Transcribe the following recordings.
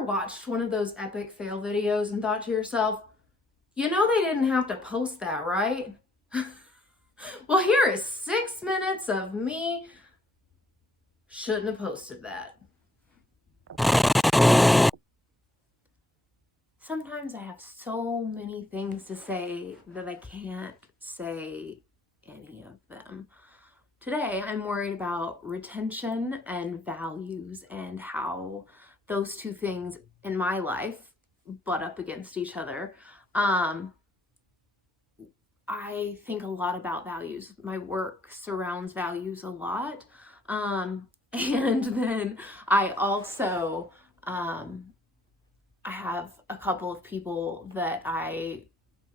ever watched one of those epic fail videos and thought to yourself, you know they didn't have to post that, right? Well, here is 6 minutes of me shouldn't have posted that. Sometimes I have so many things to say that I can't say any of them. Today, I'm worried about retention and values and how those two things in my life butt up against each other. I think a lot about values. My work surrounds values a lot. And then I also, I have a couple of people that I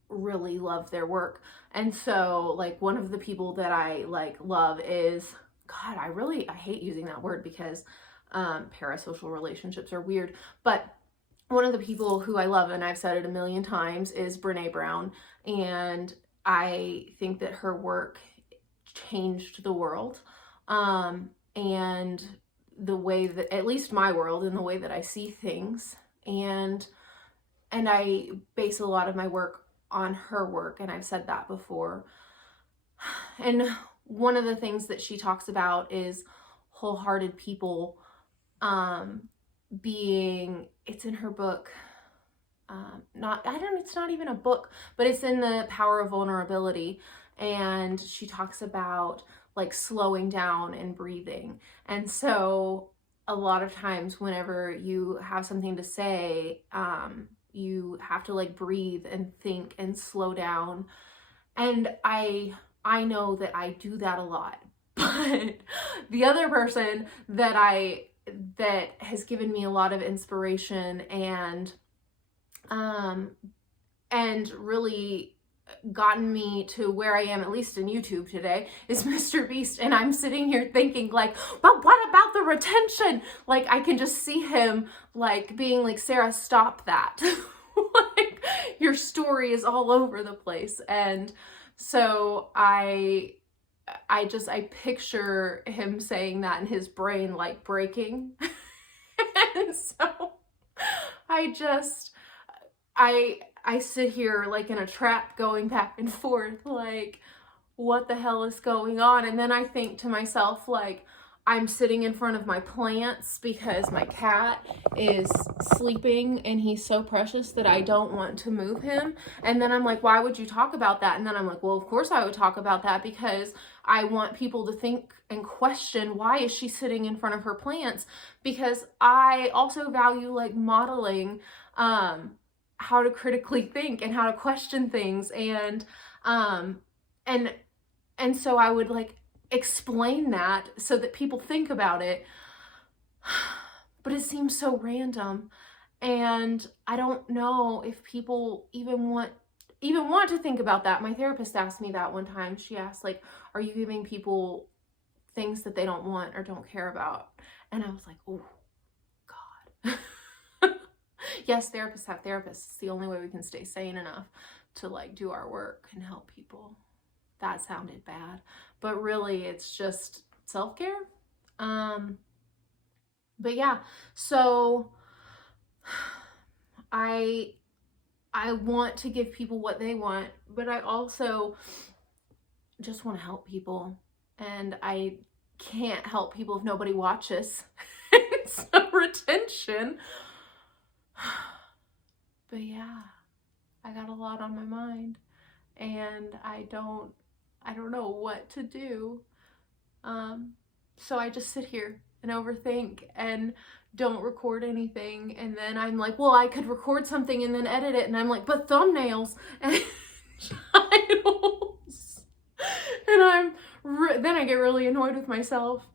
really love their work. And so like one of the people that I love is, God, I hate using that word because parasocial relationships are weird, but one of the people who I love, and I've said it a million times, is Brene Brown. And I think that her work changed the world. And the way that, at least my world, and the way that I see things. And I base a lot of my work on her work, and I've said that before. And one of the things that she talks about is wholehearted people being, it's in her book, it's not even a book, but it's in The Power of Vulnerability. And she talks about like slowing down and breathing. And so a lot of times whenever you have something to say, you have to like breathe and think and slow down. And I know that I do that a lot, but the other person that has given me a lot of inspiration and really gotten me to where I am, at least in YouTube today, is Mr. Beast. And I'm sitting here thinking like, but what about the retention? Like I can just see him like being like, Sarah, stop that. Like your story is all over the place. And so I picture him saying that in his brain, like breaking. And so I sit here like in a trap going back and forth, like, what the hell is going on? And then I think to myself, like, I'm sitting in front of my plants because my cat is sleeping and he's so precious that I don't want to move him. And then I'm like, why would you talk about that? And then I'm like, well, of course I would talk about that because I want people to think and question, why is she sitting in front of her plants? Because I also value like modeling how to critically think and how to question things. And so I would like explain that so that people think about it, but it seems so random, and I don't know if people even want to think about that. My therapist asked me that one time. She asked, like, are you giving people things that they don't want or don't care about? And I was like, oh God. Yes, therapists have therapists. It's the only way we can stay sane enough to like do our work and help people. That sounded bad, but really it's just self-care. But yeah, so I want to give people what they want, but I also just want to help people, and I can't help people if nobody watches. It's no retention. But yeah, I got a lot on my mind, and I don't know what to do. So I just sit here and overthink and don't record anything. And then I'm like, well, I could record something and then edit it. And I'm like, but thumbnails and titles. And then I get really annoyed with myself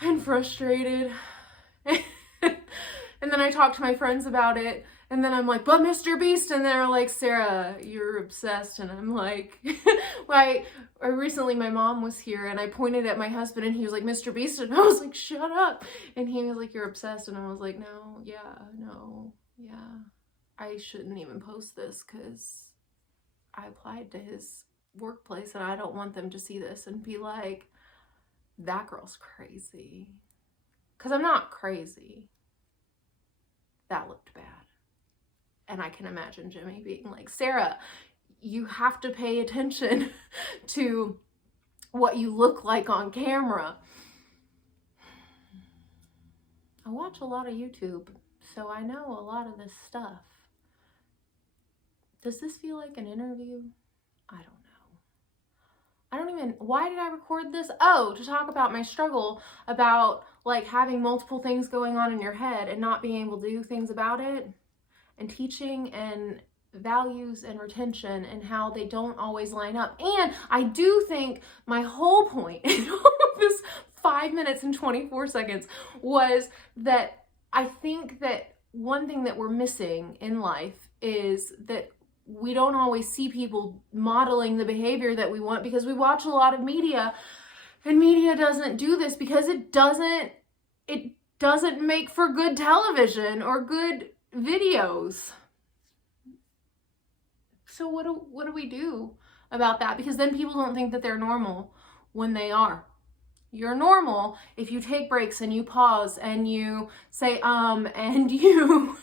and frustrated. And then I talk to my friends about it. And then I'm like, but Mr. Beast, and they're like, Sarah, you're obsessed. And I'm like, recently my mom was here and I pointed at my husband and he was like, Mr. Beast. And I was like, shut up. And he was like, you're obsessed. And I was like, no, I shouldn't even post this because I applied to his workplace and I don't want them to see this and be like, that girl's crazy. Because I'm not crazy. that looked bad. And I can imagine Jimmy being like, Sarah, you have to pay attention to what you look like on camera. I watch a lot of YouTube, so I know a lot of this stuff. Does this feel like an interview? I don't know. Why did I record this? Oh, to talk about my struggle about like having multiple things going on in your head and not being able to do things about it, and teaching and values and retention and how they don't always line up. And I do think my whole point in all of this 5 minutes and 24 seconds was that I think that one thing that we're missing in life is that we don't always see people modeling the behavior that we want, because we watch a lot of media, and media doesn't do this because it doesn't make for good television or good videos. So what do we do about that? Because then people don't think that they're normal when they are. You're normal if you take breaks and you pause and you say and you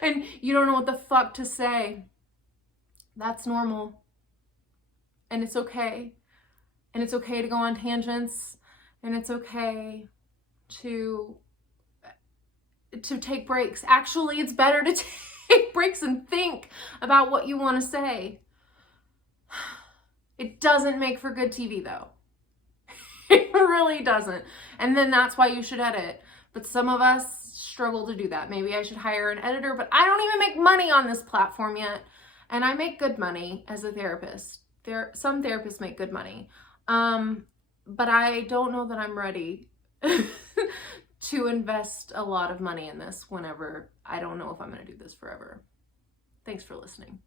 and you don't know what the fuck to say. That's normal. And it's okay. And it's okay to go on tangents, and it's okay to take breaks. Actually, it's better to take breaks and think about what you want to say. It doesn't make for good TV though. It really doesn't. And then that's why you should edit. But some of us struggle to do that. Maybe I should hire an editor, but I don't even make money on this platform yet. And I make good money as a therapist. Some therapists make good money. But I don't know that I'm ready to invest a lot of money in this whenever I don't know if I'm going to do this forever. Thanks for listening.